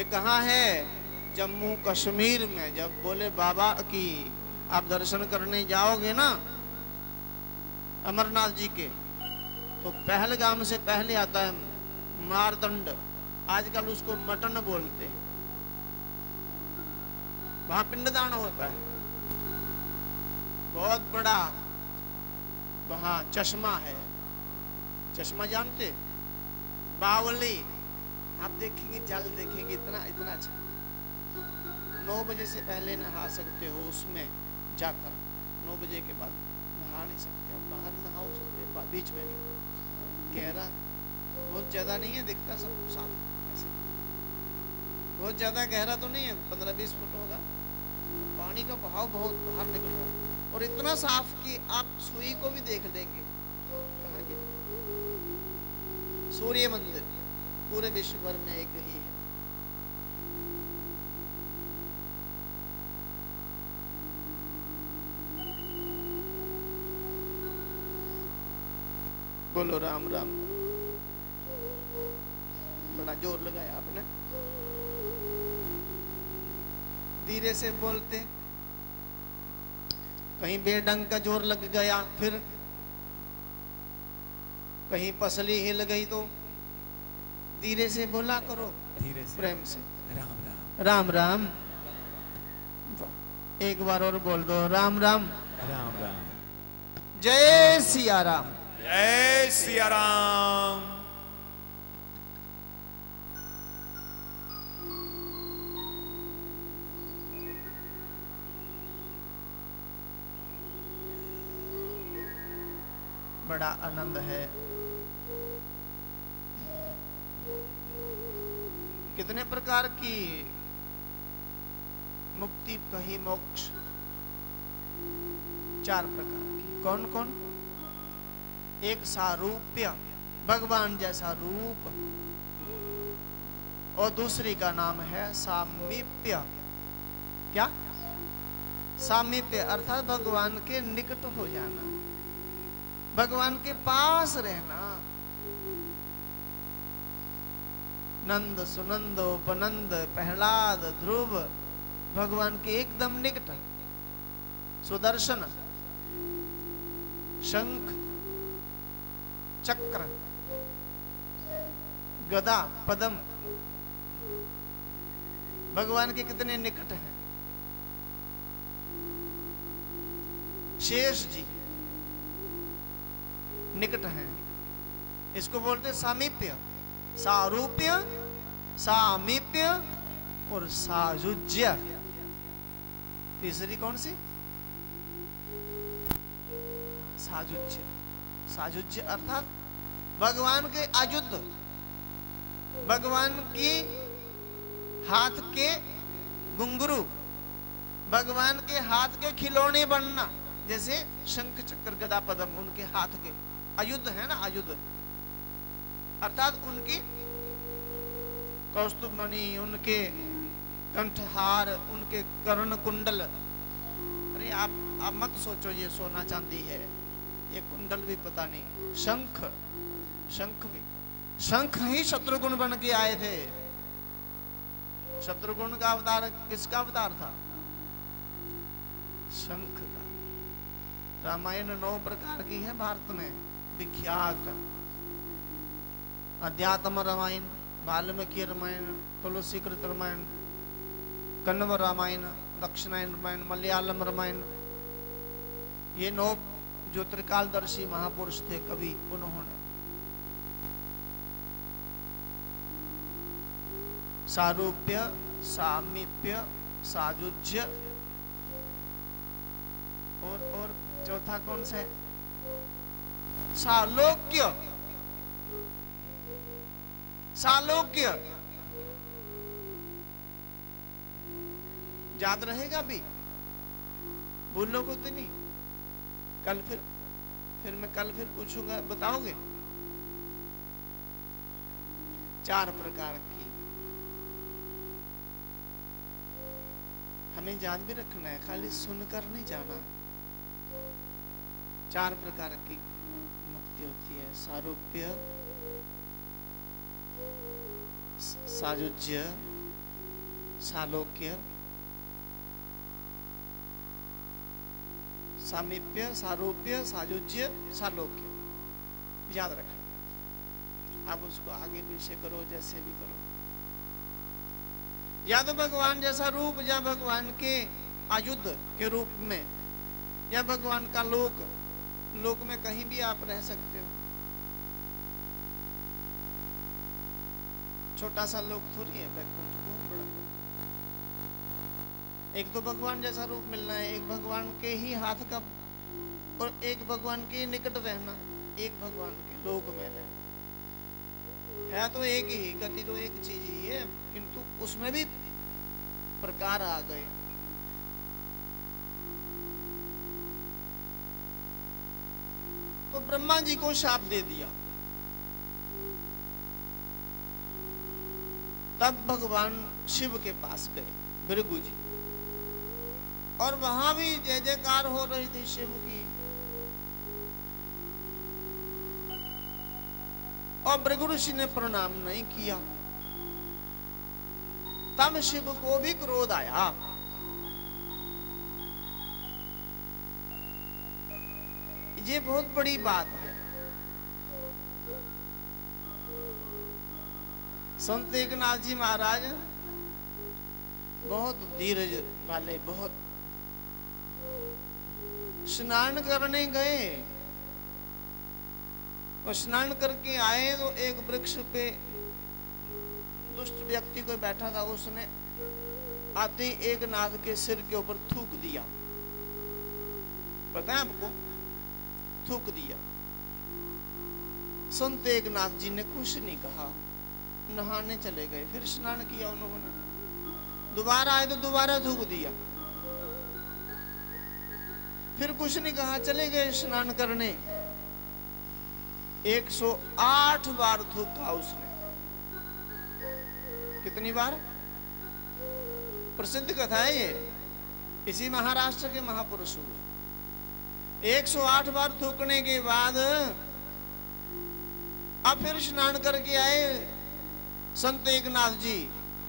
ये कहाँ है? जम्मू कश्मीर में। जब बोले बाबा की आप दर्शन करने जाओगे ना अमरनाथ जी के, तो पहलगाम से पहले आता है मारदंड, आजकल उसको मटन बोलते हैं। वहां पिंडदान होता है, बहुत बड़ा वहां चश्मा है। चश्मा जानते? बावली, आप देखेंगे जल देखेंगे इतना इतना अच्छा। 9 बजे से पहले नहा सकते हो उसमें जाकर, 9 बजे के बाद नहा नहीं सकते। आप बाहर नहा सकते हो, बीच में नहीं। गहरा बहुत ज्यादा नहीं है, दिखता सब साफ ऐसे, बहुत ज्यादा गहरा तो नहीं है, 15-20 फुट होगा। पानी का बहाव बहुत बाहर निकल रहा है और इतना साफ कि आप सुई को भी देख लेंगे। कहाँ की? सूर्य मंदिर पूरे विश्व भर में एक ही है। बोलो राम राम। बड़ा जोर लगाया आपने, धीरे से बोलते, कहीं बेढंग का जोर लग गया, फिर कहीं पसली हिल गई, तो धीरे से बोला करो, धीरे से, प्रेम से। राम राम राम राम। एक बार और बोल दो, राम राम राम राम। जय सिया राम, जय सिया राम। बड़ा आनंद है। कितने प्रकार की मुक्ति कही, मोक्ष 4 प्रकार की। कौन कौन? एक सारूप्य, भगवान जैसा रूप, और दूसरी का नाम है सामीप्य। क्या? सामीप्य अर्थात भगवान के निकट हो जाना, भगवान के पास रहना। नंद, सुनंद, उपनंद, प्रहलाद, ध्रुव भगवान के एकदम निकट। सुदर्शन, शंख, चक्र, गदा, पद्म भगवान के कितने निकट हैं। शेष जी निकट हैं। इसको बोलते सामीप्य, सारूप्य, सामीप्य और सायुज्य। तीसरी कौन सी? सायुज्य। सायुज्य अर्थात भगवान के अयुद्ध, भगवान की हाथ के घुंघरू, भगवान के हाथ के खिलौने बनना, जैसे शंख चक्र गदा पद्म उनके हाथ के अयुद्ध है ना, अयुद्ध अर्थात उनकी कौस्तुभ मणि, उनके कंठहार, उनके कर्ण कुंडल। अरे आप मत सोचो ये सोना चांदी है, ये कुंडल भी पता नहीं। शंख, शंख भी, शंख ही शत्रुघ्न बन के आए थे। शत्रुघ्न का अवतार किसका अवतार था? शंख का। रामायण 9 प्रकार की है भारत में विख्यात। अध्यात्म रामायण, वाल्मीकि रामायण, तुलसीकृत रामायण, कन्व रामायण, दक्षिणायन रामायण, मलयालम रामायण। ये 9 जो त्रिकालदर्शी महापुरुष थे कवि, उन्होंने सारूप्य, सामीप्य, सायुज्य और चौथा कौन सा है? सालोक्य। सालोक्य याद रहेगा भी, भूलो को तो नहीं। कल फिर मैं कल पूछूंगा, बताओगे? 4 प्रकार की हमें याद भी रखना है, खाली सुनकर नहीं जाना। 4 प्रकार की मुक्ति होती है, सारूप्य, सायुज्य, सालोक्य, सामीप्य, सारूप्य, सायुज्य, सालोक्य, याद रखना। आप उसको आगे पीछे करो, जैसे भी करो। या तो भगवान जैसा रूप, या भगवान के आयुध के रूप में, या भगवान का लोक, लोक में कहीं भी आप रह सकते हो। छोटा सा लोक थोड़ी है बैकुंठ, बहुत बड़ा लोक। एक तो भगवान जैसा रूप मिलना है, एक भगवान के ही हाथ का, और एक भगवान के निकट रहना, एक भगवान के लोक में रहना है। तो एक ही गति, तो एक चीज ही है, किंतु उसमें भी प्रकार आ गए। तो ब्रह्मा जी को शाप दे दिया। तब भगवान शिव के पास गए, भृगु जी, और वहां भी जय जयकार हो रही थी शिव की। और भृगु ऋषि ने प्रणाम नहीं किया। तब शिव को भी क्रोध आया। ये बहुत बड़ी बात है। संत एकनाथ जी महाराज बहुत धीरज वाले, बहुत स्नान करने गए, और स्नान करके आए तो एक वृक्ष पे दुष्ट व्यक्ति कोई बैठा था, उसने आते ही एक नाथ के सिर के ऊपर थूक दिया। पता है आपको? थूक दिया। संत एकनाथ जी ने कुछ नहीं कहा, नहाने चले गए। फिर स्नान किया उन्होंने, दोबारा आए तो दोबारा थूक दिया। फिर कुछ नहीं कहा, चले गए स्नान करने। 108 बार थूका उसने। कितनी बार? प्रसिद्ध कथा है ये, इसी महाराष्ट्र के महापुरुष हुए। 108 बार थूकने के बाद अब फिर स्नान करके आए संत एकनाथ जी,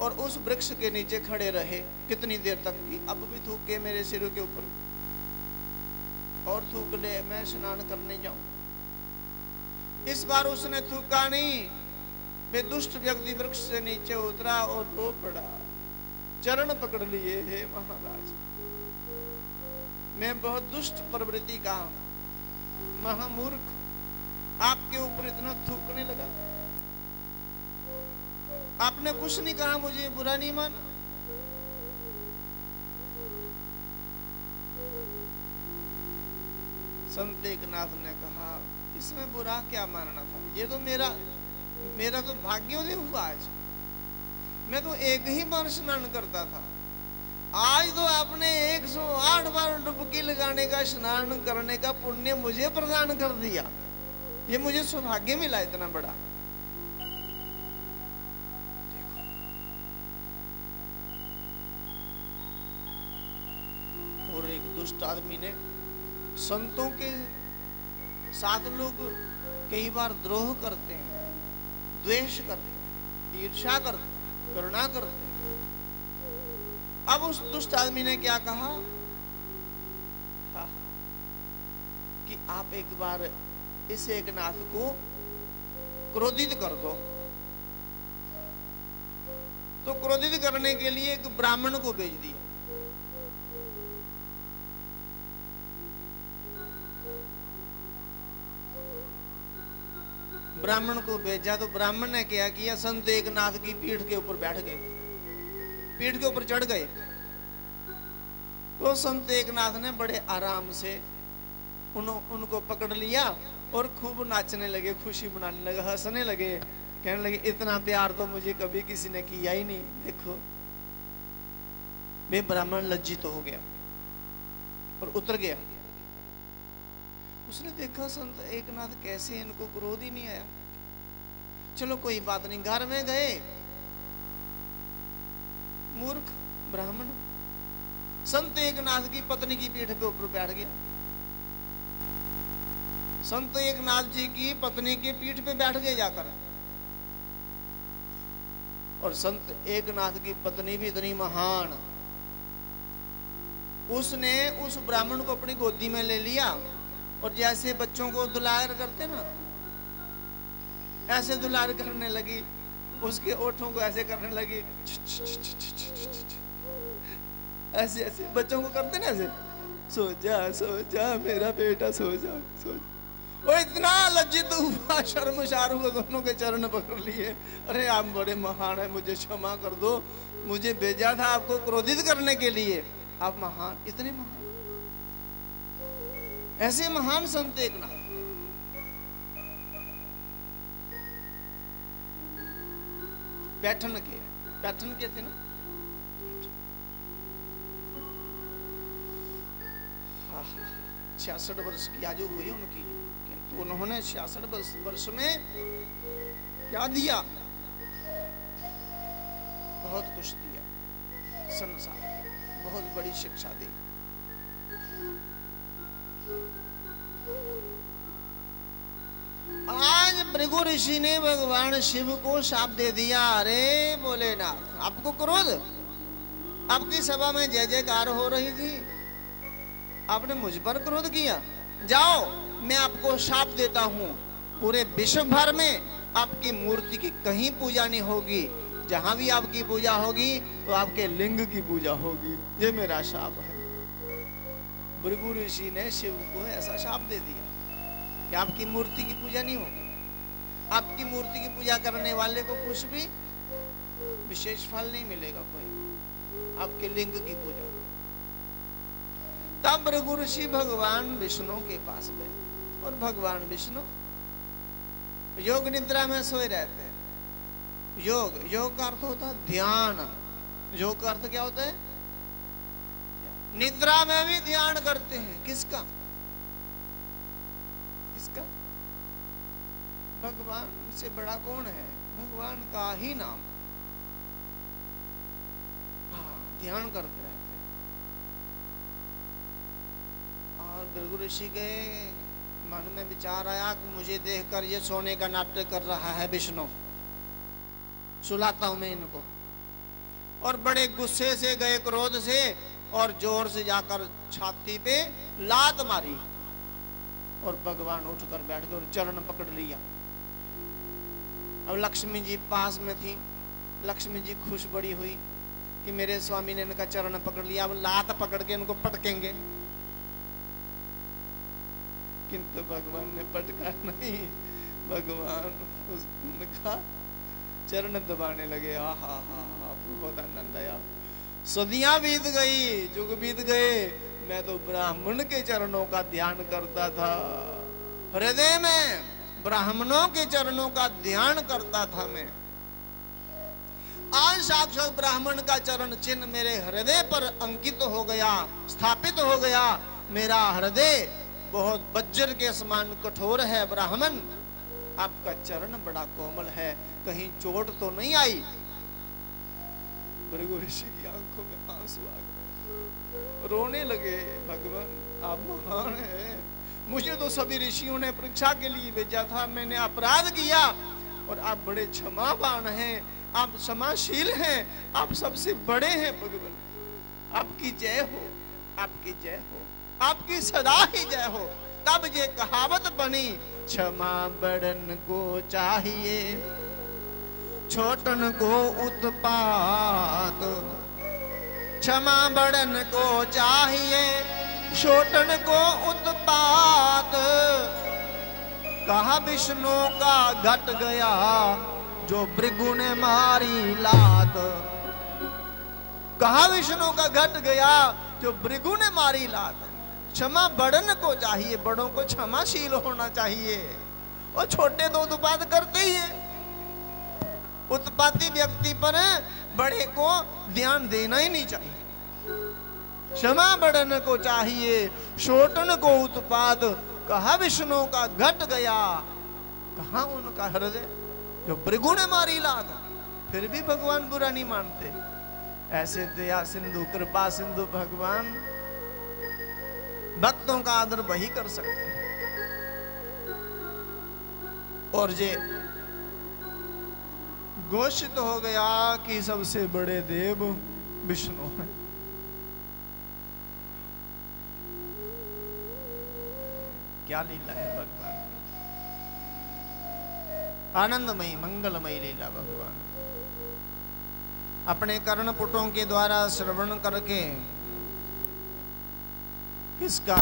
और उस वृक्ष के नीचे खड़े रहे कितनी देर तक की। अब भी थूके मेरे सिर के ऊपर, और थूक ले, मैं स्नान करने जाऊं। इस बार उसने थूका नहीं। वे दुष्ट व्यक्ति वृक्ष से नीचे उतरा और रो पड़ा, चरण पकड़ लिए, हे महाराज, मैं बहुत दुष्ट प्रवृत्ति का महामूर्ख आपके ऊपर इतना थूकने लगा। आपने कुछ नहीं कहा, मुझे बुरा नहीं माना। संत एकनाथ ने कहा, इसमें बुरा क्या मानना था, ये तो मेरा तो भाग्योदय हुआ। आज मैं तो एक ही बार स्नान करता था, आज तो आपने 108 बार डुबकी लगाने का, स्नान करने का पुण्य मुझे प्रदान कर दिया। ये मुझे सौभाग्य मिला इतना बड़ा। देखो, और एक दुष्ट आदमी ने, संतों के साथ लोग कई बार द्रोह करते हैं, द्वेष करते हैं, ईर्ष्या करते हैं, करुणा करते हैं। अब उस दुष्ट आदमी ने क्या कहा कि आप एक बार इस एकनाथ को क्रोधित कर दो। तो क्रोधित करने के लिए एक ब्राह्मण को भेज दिया। ब्राह्मण को भेजा तो ब्राह्मण ने क्या किया, संत एकनाथ की पीठ के ऊपर बैठ गए, पीठ के ऊपर चढ़ गए। तो संत एकनाथ ने बड़े आराम से उनको पकड़ लिया और खूब नाचने लगे, खुशी मनाने लगे, हंसने लगे, कहने लगे, इतना प्यार तो मुझे कभी किसी ने किया ही नहीं। देखो, वे ब्राह्मण लज्जित हो गया और उतर गया। उसने देखा संत एकनाथ कैसे, इनको क्रोध ही नहीं आया। चलो कोई बात नहीं, घर में गए। मूर्ख ब्राह्मण संत एकनाथ की पत्नी की पीठ पे ऊपर बैठ गया। संत एकनाथ जी की पत्नी की पीठ पे बैठ गए जाकर, और संत एकनाथ की पत्नी भी इतनी महान, उसने उस ब्राह्मण को अपनी गोदी में ले लिया और जैसे बच्चों को दुलार करते ना, ऐसे दुलार करने लगी, उसके ओठों को ऐसे करने लगी, ऐसे ऐसे बच्चों को करते ना, ऐसे सो जा मेरा बेटा, सो जा सो जा। वो इतना लज्जित हुआ, शर्मसार हुआ, दोनों के चरण पकड़ लिए। अरे आप बड़े महान है, मुझे क्षमा कर दो, मुझे भेजा था आपको क्रोधित करने के लिए, आप महान, इतने महान, ऐसे महान संत एकनाथ। पैठन के थे ना, 66 वर्ष की आयु हुई उनकी, किंतु उन्होंने 66 वर्ष में क्या दिया? बहुत कुछ दिया संसार को, बहुत बड़ी शिक्षा दी। आज भृगु ऋषि ने भगवान शिव को शाप दे दिया। अरे भोलेनाथ, आपको क्रोध, आपकी सभा में जय जयकार हो रही थी, आपने मुझ पर क्रोध किया, जाओ मैं आपको शाप देता हूं, पूरे विश्व भर में आपकी मूर्ति की कहीं पूजा नहीं होगी, जहां भी आपकी पूजा होगी तो आपके लिंग की पूजा होगी, ये मेरा शाप है। भृगु ऋषि ने शिव को ऐसा शाप दे दिया कि आपकी मूर्ति की पूजा नहीं होगी, आपकी मूर्ति की पूजा करने वाले को कुछ भी विशेष फल नहीं मिलेगा, कोई आपके लिंग की पूजा। तब भृगु ऋषि भगवान विष्णु के पास गए, और भगवान विष्णु योग निद्रा में सोए रहते हैं। योग का अर्थ होता है ध्यान। योग का अर्थ क्या होता है? निद्रा में भी ध्यान करते हैं। किसका? किसका? भगवान से बड़ा कौन है? भगवान का ही नाम। हाँ, ध्यान करते रहते। और भृगु ऋषि गए, मन में विचार आया कि मुझे देखकर ये सोने का नाटक कर रहा है विष्णु, सुलाता हूं मैं इनको। और बड़े गुस्से से गए, क्रोध से, और जोर से जाकर छाती पे लात मारी, और भगवान उठकर बैठ गए और चरण पकड़ लिया। अब लक्ष्मी जी पास में थी, लक्ष्मी जी खुश बड़ी हुई कि मेरे स्वामी ने इनका चरण पकड़ लिया, अब लात पकड़ के इनको पटकेंगे। किंतु भगवान ने पटका नहीं, भगवान उनका चरण दबाने लगे। आहा हा हा, बहुत आनंद आया। सदियां बीत गई, युग बीत गए, मैं तो ब्राह्मण के चरणों का ध्यान करता था, हृदय में ब्राह्मणों के चरणों का ध्यान करता था मैं। आज साक्षात ब्राह्मण का चरण चिन्ह मेरे हृदय पर अंकित हो गया, स्थापित हो गया। मेरा हृदय बहुत वज्र के समान कठोर है। ब्राह्मण, आपका चरण बड़ा कोमल है, कहीं चोट तो नहीं आई? भृगु ऋषि की आंखों में आंसू आ गए, रोने लगे। भगवान आप महान हैं, मुझे तो सभी ऋषियों ने परीक्षा के लिए भेजा था, मैंने अपराध किया, और आप बड़े क्षमावान हैं, आप क्षमाशील हैं, आप सबसे बड़े हैं। भगवान आपकी जय हो, आपकी जय हो, आपकी सदा ही जय हो। तब ये कहावत बनी, क्षमा बड़न को चाहिए, छोटन को उत्पात। क्षमा बड़न को चाहिए, छोटन को उत्पात। कहा विष्णु का घट गया, जो भृगु ने मारी लात। कहा विष्णु का घट गया, जो भृगु ने मारी लात। क्षमा बड़न को चाहिए, बड़ों को क्षमाशील होना चाहिए, और छोटे तो उत्पात करते ही है। उत्पाती व्यक्ति पर बड़े को ध्यान देना ही नहीं चाहिए। क्षमा बड़न को चाहिए, छोटन को उत्पात। कहा विष्णु का घट गया, कहा उनका हृदय, जो भृगु ने मारी लात। फिर भी भगवान बुरा नहीं मानते। ऐसे दया सिंधु, कृपा सिंधु भगवान, भक्तों का आदर वही कर सकते हैं। और ये घोषित हो गया कि सबसे बड़े देव विष्णु हैं। क्या लीला है भगवान की, आनंदमयी मंगलमयी लीला भगवान। अपने कर्णपुटों के द्वारा श्रवण करके किसका